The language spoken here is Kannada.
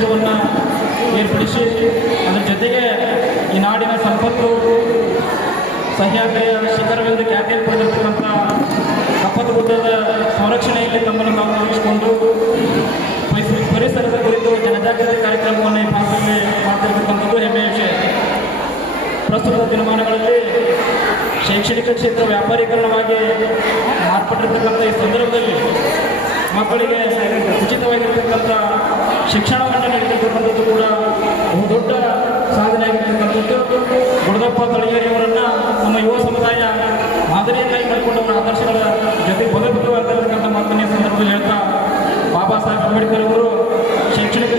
ಶಿಬಿರವನ್ನು ಏರ್ಪಡಿಸಿ ಅದರ ಜೊತೆಗೆ ಈ ನಾಡಿನ ಸಂಪತ್ತು ಸಹ್ಯಾದ್ರಿಯ ಶಿಖರವೆಂದು ಖ್ಯಾತಿಯನ್ನು ಪಡೆದಿರ್ತಕ್ಕಂಥ ಕಪ್ಪತ್ತಗುಡ್ಡದ ಸಂರಕ್ಷಣೆಯಲ್ಲಿ ತಮ್ಮನ್ನು ತಾವು ತೊಡಗಿಸಿಕೊಂಡು ಪರಿಸರದ ಕುರಿತು ಜನಜಾಗೃತಿ ಕಾರ್ಯಕ್ರಮವನ್ನು ಈ ಭಾಗದಲ್ಲಿ ಮಾಡ್ತಿರ್ತಕ್ಕಂಥದ್ದು ಹೆಮ್ಮೆಯ ವಿಷಯ. ಪ್ರಸ್ತುತ ದಿನಮಾನಗಳಲ್ಲಿ ಶೈಕ್ಷಣಿಕ ಕ್ಷೇತ್ರ ವ್ಯಾಪಾರೀಕರಣವಾಗಿ ಮಾರ್ಪಟ್ಟಿರ್ತಕ್ಕಂಥ ಈ ಸಂದರ್ಭದಲ್ಲಿ ಮಕ್ಕಳಿಗೆ ಉಚಿತವಾಗಿರ್ತಕ್ಕಂಥ ಶಿಕ್ಷಣವನ್ನು ನೀಡಿರ್ತಕ್ಕಂಥದ್ದು ಕೂಡ ಬಹುದೊಡ್ಡ ಸಾಧನೆ ಆಗಿರ್ತಕ್ಕಂಥದ್ದು. ಗುಡದಪ್ಪ ತಳಗೇರಿಯವರನ್ನು ನಮ್ಮ ಯುವ ಸಮುದಾಯ ಮಾದರಿಯನ್ನಾಗಿ ಮಾಡಿಕೊಂಡು ಅವರ ಆದರ್ಶಗಳ ಜೊತೆ ಬದುಕುವಂತಿರ್ತಕ್ಕಂಥ ಮಾತನ್ನ ಸಂದರ್ಭದಲ್ಲಿ ಹೇಳ್ತಾ, ಬಾಬಾ ಸಾಹೇಬ್ ಅಂಬೇಡ್ಕರ್ ಅವರು ಶೈಕ್ಷಣಿಕ